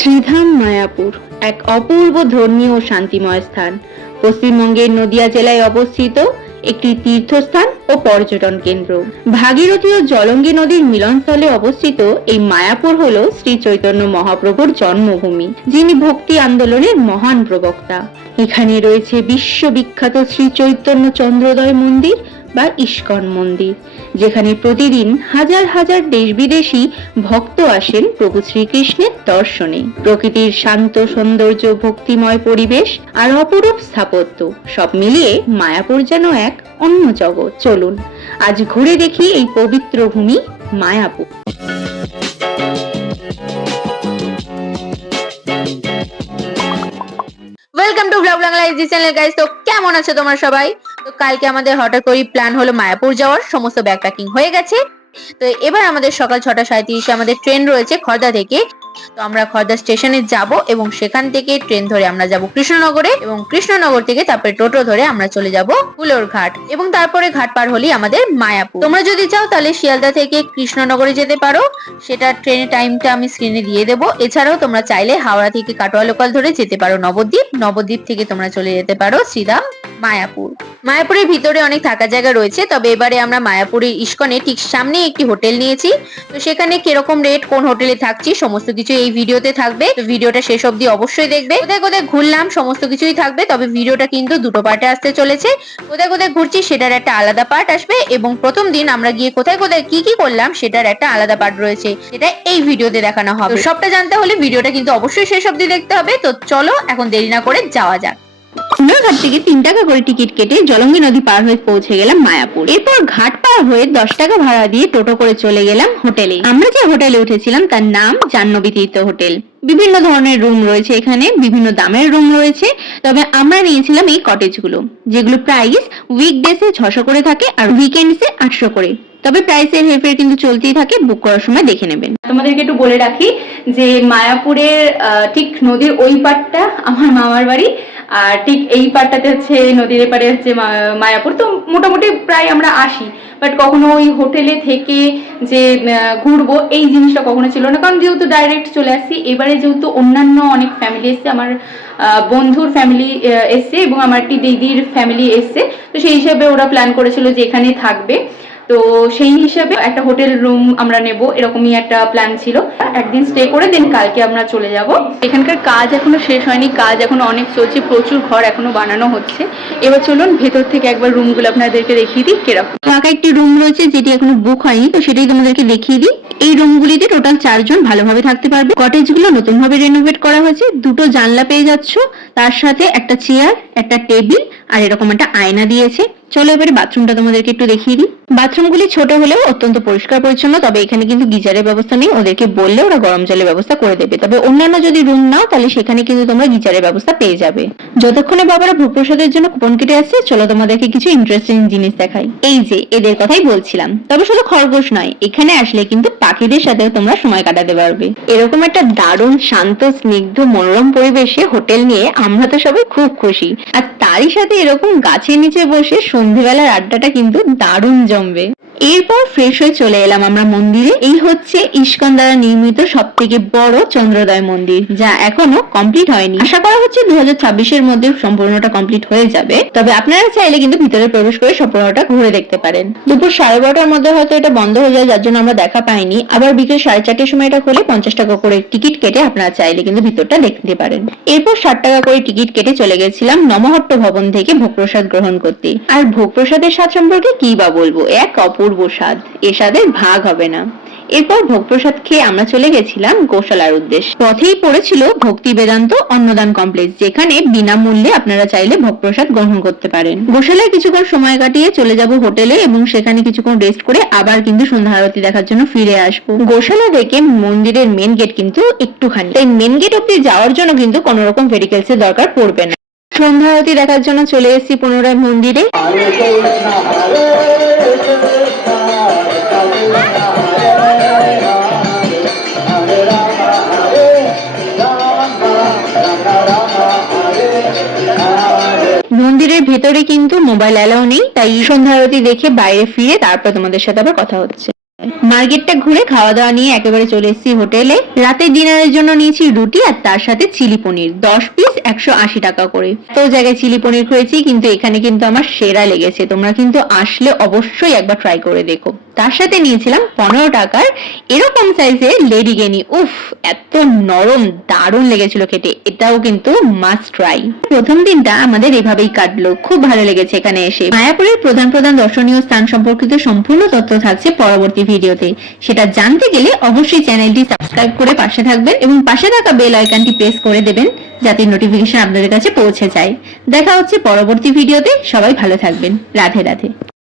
শ্রীধাম মায়াপুর এক অপূর্ব ধর্মীয় ও শান্তিময় স্থান। পশ্চিমবঙ্গের নদিয়া জেলায় অবস্থিত একটি তীর্থস্থান ও পর্যটন কেন্দ্র। ভাগীরথী ও জলঙ্গি নদীর মিলনস্থলে অবস্থিত এই মায়াপুর হলো শ্রী চৈতন্য মহাপ্রভুর জন্মভূমি, যিনি ভক্তি আন্দোলনের মহান প্রবক্তা। এখানে রয়েছে বিশ্ববিখ্যাত শ্রী চৈতন্য চন্দ্রোদয় মন্দির বা ইস্কন মন্দির, যেখানে প্রতিদিন হাজার হাজার দেশ বিদেশি ভক্ত আসেন প্রভু শ্রীকৃষ্ণের দর্শনে। প্রকৃতির শান্ত সৌন্দর্য, ভক্তিময় পরিবেশ আর অপরূপ স্থাপত্য সব মিলিয়ে মায়াপুর যেন এক অন্য জগৎ। চলুন আজ ঘুরে দেখি এই পবিত্র ভূমি Mayapur. Welcome to blog Bangla easy channel guys. তো কেমন আছো তোমরা সবাই? তো কালকে আমাদের হঠাৎ করে প্ল্যান হলো মায়াপুর যাওয়ার, সমস্ত ব্যাগ প্যাকিং হয়ে গেছে। তো এবার আমাদের সকাল 6:37 আমাদের ট্রেন রয়েছে খড়দা থেকে। তো আমরা খড়দা স্টেশনে যাব এবং সেখান থেকে ট্রেন ধরে আমরা যাব কৃষ্ণনগরে, এবং কৃষ্ণনগর থেকে তারপরে টোটো ধরে আমরা চলে যাব হুলোর ঘাট, এবং তারপরে ঘাট পার হলেই আমাদের মায়াপুর। তোমরা যদি চাও তাহলে শিয়ালদা থেকে কৃষ্ণনগরে যেতে পারো, সেটা ট্রেনের টাইমটা আমি স্ক্রিনে দিয়ে দেবো। এছাড়াও তোমরা চাইলে হাওড়া থেকে কাটোয়া লোকাল ধরে যেতে পারো নবদ্বীপ, নবদ্বীপ থেকে তোমরা চলে যেতে পারো শ্রীধাম মায়াপুর। মায়াপুরের ভিতরে অনেক থাকার জায়গা রয়েছে, তবে এবারে আমরা মায়াপুরের ইস্কনে ঠিক সামনে একটি হোটেল নিয়েছি। তো সেখানে কিরকম রেট, কোন হোটেলে থাকছি, সমস্ত কিছু এই ভিডিওতে থাকবে। তো ভিডিওটা শেষ অবধি অবশ্যই দেখবে। কোথায় কোথায় ঘুরলাম সমস্ত কিছুই থাকবে, তবে ভিডিওটা কিন্তু দুটো পার্টে আসতে চলেছে। কোথায় কোথায় ঘুরছি সেটার একটা আলাদা পার্ট আসবে, এবং প্রথম দিন আমরা গিয়ে কোথায় কোথায় কি কি করলাম সেটার একটা আলাদা পার্ট রয়েছে, সেটা এই ভিডিওতে দেখানো হবে। সবটা জানতে হলে ভিডিওটা কিন্তু অবশ্যই শেষ অবধি দেখতে হবে। তো চলো এখন দেরি না করে যাওয়া যাক। ঘাট থেকে 3 টাকা করে টিকিট কেটে জলঙ্গি নদী পার হয়ে পৌঁছে গেলাম মায়াপুর। এরপর ঘাট পার হয়ে 10 টাকা ভাড়া দিয়ে টোটো করে চলে গেলাম হোটেলে। আমরা যে হোটেলে উঠেছিলাম তার নাম জাহ্নবী তীর্থ হোটেল। বিভিন্ন ধরনের রুম রয়েছে এখানে, বিভিন্ন দামের রুম রয়েছে, তবে আমরা নিয়েছিলাম এই কটেজগুলো, যেগুলো প্রাইস উইকডেসে 600 করে থাকে আর উইকেন্ডসে 800 করে। তবে প্রাইসের হেরফের কিন্তু চলতেই থাকে, বুক করার সময় দেখে নেবেন। তোমাদেরকে একটু বলে রাখি যে মায়াপুরের ঠিক নদীর ওই পাড়টা আমার মামার বাড়ি, আর ঠিক এই পাড়টাতে হচ্ছে নদীর এপারে হচ্ছে মায়াপুর। তো মোটামুটি প্রায় আমরা আসি, বাট কখনো ওই হোটেলে থেকে যে ঘুরবো এই জিনিসটা কখনো ছিল না, কারণ যেহেতু ডাইরেক্ট চলে আসছি। এবারে যেহেতু অন্যান্য অনেক ফ্যামিলি এসছে, আমার বন্ধুর ফ্যামিলি এসছে এবং আমার একটি দিদির ফ্যামিলি এসছে, তো সেই হিসাবে ওরা প্ল্যান করেছিল যে এখানেই থাকবে। তো সেই হিসাবে একটা হোটেল রুম আমরা নেব, এরকমই একটা প্ল্যান ছিল। একদিন স্টে করে দেন কালকে আমরা চলে যাব। এখানকার কাজ এখনো শেষ হয়নি, কাজ এখনো অনেক চলছে, প্রচুর ঘর এখনো বানানো হচ্ছে। এবার চলুন ভেতর থেকে একবার রুমগুলো আপনাদেরকে দেখিয়ে দিই কিরকম। ফাঁকা একটি রুম রয়েছে যেটি এখনো বুক হয়নি, তো সেটাই তোমাদেরকে দেখিয়ে দিই। এই রুমগুলিতে টোটাল 4 জন ভালোভাবে থাকতে পারবে। কটেজগুলো নতুনভাবে রেনোভেট করা হয়েছে, 2টো জানলা পেয়ে যাচ্ছ, তার সাথে একটা চেয়ার, একটা টেবিল আর এরকম একটা আয়না দিয়েছে। চলো এবারে বাথরুমটা তোমাদেরকে একটু দেখিয়ে দিই। বাথরুমগুলি ছোট হলেও অত্যন্ত পরিষ্কার পরিচ্ছন্ন, তবে এখানে কিন্তু গিজারের ব্যবস্থা নেই। ওদেরকে বললে ওরা গরম জলের ব্যবস্থা করে দেবে, তবে অন্যান্য যদি রুম নাও তাহলে সেখানে কিন্তু তোমরা গিজারের ব্যবস্থা পেয়ে যাবে। যতক্ষণে বাবারা ভূপ্রসাদের জন্য কুপন কেটে আসছে, চলো তোমাদেরকে কিছু ইন্টারেস্টিং জিনিস দেখাই। এই যে এদের কথাই বলছিলাম, তবে শুধু খরগোশ নয়, এখানে আসলে কিন্তু পাখিদের সাথে তোমরা সময় কাটাতে পারবে। এরকম একটা দারুণ শান্ত স্নিগ্ধ মনোরম পরিবেশে হোটেল নিয়ে আমরা তো সবাই খুব খুশি, আর তারই সাথে এরকম গাছের নিচে বসে সন্ধ্যেবেলার আড্ডাটা কিন্তু দারুণ জমবে। এরপর ফ্রেশ হয়ে চলে এলাম আমরা মন্দিরে। এই হচ্ছে ইস্কন দ্বারা নির্মিত সব থেকে বড় চন্দ্রোদয় মন্দির, যা এখনো কমপ্লিট হয়নি। আশা করা হচ্ছে 2026-এর মধ্যে সম্পূর্ণটা কমপ্লিট হয়ে যাবে। তবে আপনারা চাইলে কিন্তু ভিতরে প্রবেশ করে সম্পূর্ণটা ঘুরে দেখতে পারেন। দুপুর 12:30টার মধ্যে হয়তো এটা বন্ধ হয়ে যায়, যার জন্য আমরা দেখা পাইনি। আবার বিকেল 4:30-এর সময় এটা খুলে 50 টাকা করে টিকিট কেটে আপনারা চাইলে কিন্তু ভিতরটা দেখতে পারেন। এরপর 60 টাকা করে টিকিট কেটে চলে গেছিলাম নমহট্ট ভবন থেকে ভোগপ্রসাদ গ্রহণ করতে। আর ভোগপ্রসাদের স্বাদ সম্পর্কে কি বা বলবো, এক অপূর্ব স্বাদ, এ স্বাদের ভাগ হবে না। এরপর ভোগপ্রসাদ খেয়ে আমরা চলে গেছিলাম গোশালার উদ্দেশ্যে। পথেই পড়েছিল ভক্তি বেদান্ত অন্নদান কমপ্লেক্স, যেখানে বিনামূল্যে আপনারা চাইলে ভোগপ্রসাদ গ্রহণ করতে পারেন। গোশালায় কিছুক্ষণ সময় কাটিয়ে চলে যাব হোটেলে, এবং সেখানে কিছুক্ষণ রেস্ট করে আবার কিন্তু সন্ধ্যা আরতি দেখার জন্য ফিরে আসবো। গোশালা থেকে মন্দিরের মেন গেট কিন্তু একটুখানি, তাই মেন গেট অব্দি যাওয়ার জন্য কিন্তু কোনো রকম ভেহিকলস এর দরকার পড়বে না। সন্ধ্যা আরতি দেখার জন্য চলে এসেছি পুনরায় মন্দিরে। মন্দিরের ভেতরে কিন্তু মোবাইল অ্যালাউ নেই, তাই সন্ধ্যা আরতি দেখে বাইরে ফিরে তারপর তোমাদের সাথে আবার কথা হচ্ছে। মার্কেটটা ঘুরে খাওয়া দাওয়া নিয়ে একেবারে চলে এসেছি হোটেলে। রাতে ডিনারের জন্য নিয়েছি রুটি আর তার সাথে চিলি পনির, 10 পিস 180 টাকা করে। তো জায়গায় চিলি পনির খেয়েছি, কিন্তু এখানে কিন্তু আমার সেরা লেগেছে। তোমরা কিন্তু আসলে অবশ্যই একবার ট্রাই করে দেখো। তার সাথে নিয়েছিলাম 15 টাকার এরকম সাইজের লেডি গেনি। উফ, এত নরম, দারুণ লেগেছিল খেতে। এটাও কিন্তু মাস্ট ট্রাই। প্রথম দিনটা আমাদের এভাবেই কাটলো, খুব ভালো লেগেছে এখানে এসে। মায়াপুরের প্রধান প্রধান দর্শনীয় স্থান সম্পর্কিত সম্পূর্ণ তথ্য থাকছে পরবর্তী ভিডিওতে। সেটা জানতে গেলে অবশ্যই চ্যানেলটি সাবস্ক্রাইব করে পাশে থাকবেন এবং পাশে থাকা বেল আইকনটি প্রেস করে দেবেন যাতে নোটিফিকেশন আপনাদের কাছে পৌঁছে যায়। দেখা হচ্ছে পরবর্তী ভিডিওতে। সবাই ভালো থাকবেন। রাধে রাধে।